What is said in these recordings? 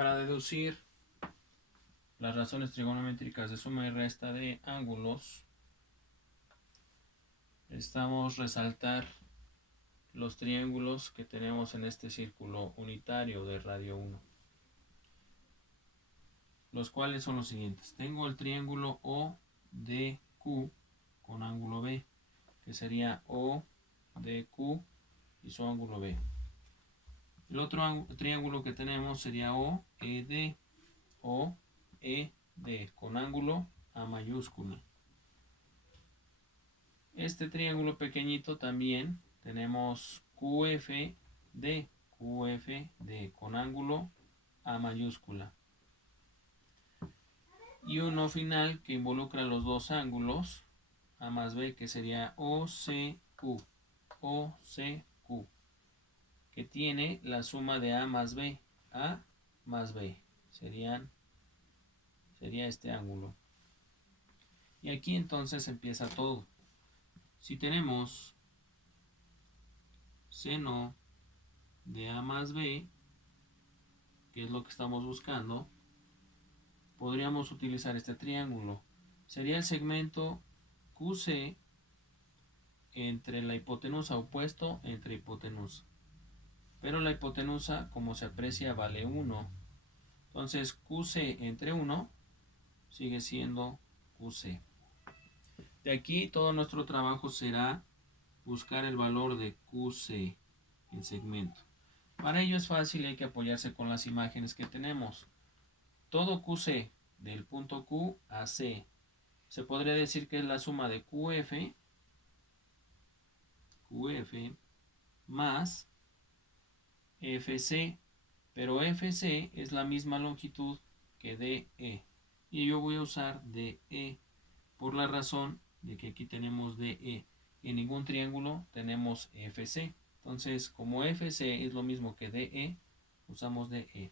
Para deducir las razones trigonométricas de suma y resta de ángulos, necesitamos resaltar los triángulos que tenemos en este círculo unitario de radio 1, los cuales son los siguientes. Tengo el triángulo ODQ con ángulo B, que sería ODQ y su ángulo B. El otro triángulo que tenemos sería OED con ángulo A mayúscula. Este triángulo pequeñito también tenemos QFD con ángulo A mayúscula. Y uno final que involucra los dos ángulos, A más B, que sería OCQ, que tiene la suma de A más B, sería este ángulo. Y aquí entonces empieza todo. Si tenemos seno de A más B, que es lo que estamos buscando, podríamos utilizar este triángulo. Sería el segmento QC entre la hipotenusa, opuesto entre hipotenusa. Pero la hipotenusa, como se aprecia, vale 1. Entonces QC entre 1 sigue siendo QC. De aquí todo nuestro trabajo será buscar el valor de QC en segmento. Para ello es fácil, hay que apoyarse con las imágenes que tenemos. Todo QC del punto Q a C se podría decir que es la suma de QF más FC, pero FC es la misma longitud que DE y yo voy a usar DE por la razón de que aquí tenemos DE. En ningún triángulo tenemos FC. Entonces, como FC es lo mismo que DE, usamos DE.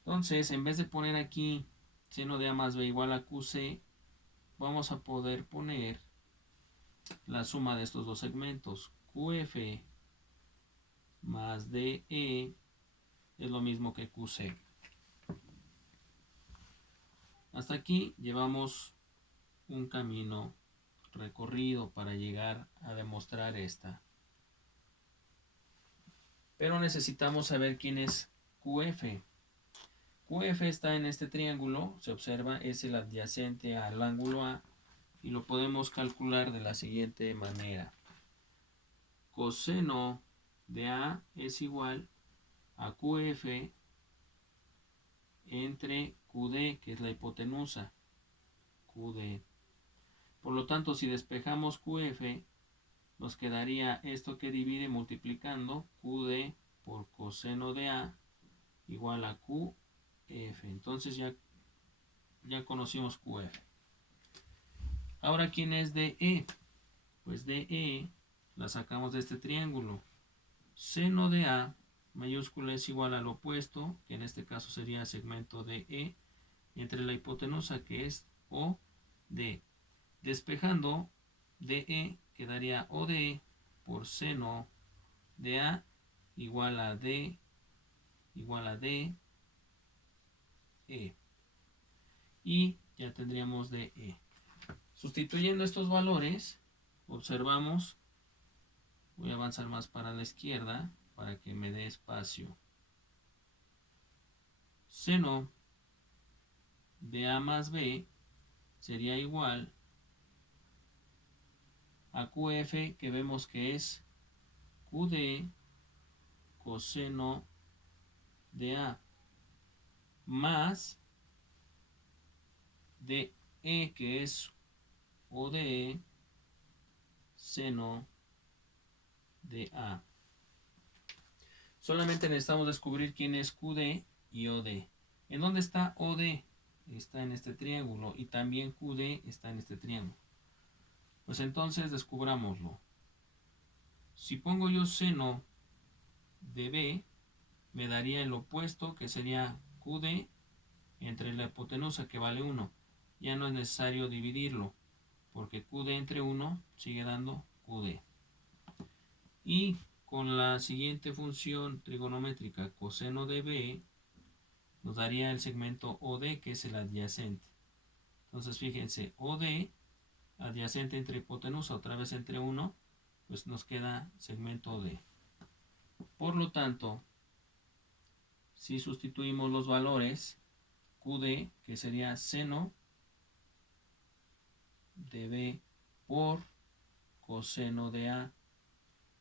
Entonces, en vez de poner aquí seno de A más B igual a QC, vamos a poder poner la suma de estos dos segmentos. QF más DE es lo mismo que QC. Hasta aquí llevamos un camino recorrido para llegar a demostrar esta. Pero necesitamos saber quién es QF. QF está en este triángulo, se observa, es el adyacente al ángulo A y lo podemos calcular de la siguiente manera. Coseno de A es igual a QF entre QD, que es la hipotenusa, QD. Por lo tanto, si despejamos QF, nos quedaría esto que divide multiplicando QD por coseno de A igual a QF. Entonces ya conocimos QF. Ahora, ¿quién es DE? Pues DE la sacamos de este triángulo. Seno de A mayúscula es igual al opuesto, que en este caso sería segmento DE, entre la hipotenusa, que es OD. Despejando DE quedaría OD por seno de A igual a D E. Y ya tendríamos DE. Sustituyendo estos valores, observamos, voy a avanzar más para la izquierda para que me dé espacio. Seno de A más B sería igual a QF, que vemos que es QD coseno de A, más DE, que es ODE seno de A. Solamente necesitamos descubrir quién es QD y OD. ¿En dónde está OD? Está en este triángulo, y también QD está en este triángulo. Pues entonces descubrámoslo. Si pongo yo seno de B, me daría el opuesto, que sería QD entre la hipotenusa, que vale 1. Ya no es necesario dividirlo, porque QD entre 1 sigue dando QD. Y con la siguiente función trigonométrica, coseno de b, nos daría el segmento OD, que es el adyacente. Entonces fíjense, OD, adyacente entre hipotenusa, otra vez entre 1, pues nos queda segmento OD. Por lo tanto, si sustituimos los valores, QD, que sería seno de B por coseno de A,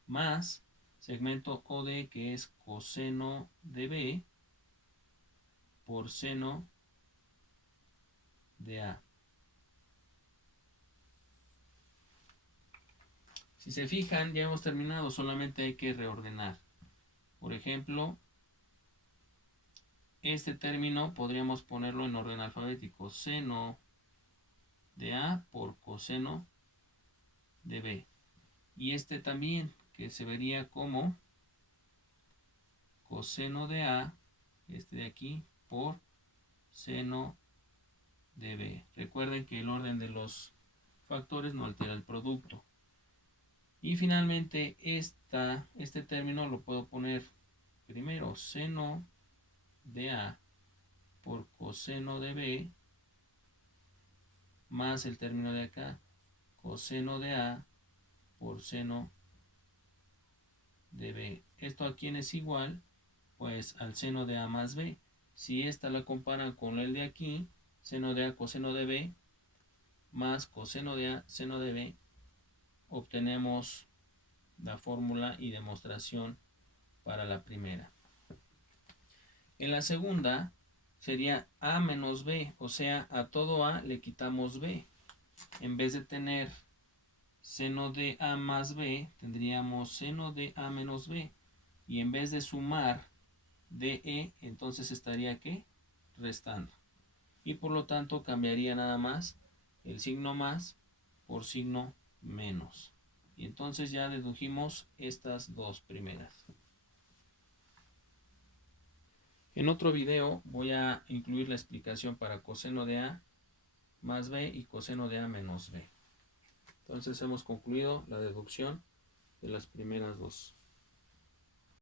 más segmento OD, que es coseno de B por seno de A. Si se fijan, ya hemos terminado, solamente hay que reordenar. Por ejemplo, este término podríamos ponerlo en orden alfabético, seno de A por coseno de B. Y este también, que se vería como coseno de A, este de aquí, por seno de B. Recuerden que el orden de los factores no altera el producto. Y finalmente este término lo puedo poner primero seno de A por coseno de B más el término de acá, coseno de A por seno de B. ¿Esto a quién es igual? Pues al seno de A más B. Si esta la comparan con el de aquí, seno de A coseno de B más coseno de A seno de B, obtenemos la fórmula y demostración para la primera. En la segunda sería A menos B, o sea, a todo A le quitamos B. En vez de tener seno de A más B, tendríamos seno de A menos B. Y en vez de sumar DE, entonces estaría ¿qué? Restando. Y por lo tanto cambiaría nada más el signo más por signo menos. Y entonces ya dedujimos estas dos primeras. En otro video voy a incluir la explicación para coseno de A más B y coseno de A menos B. Entonces hemos concluido la deducción de las primeras dos.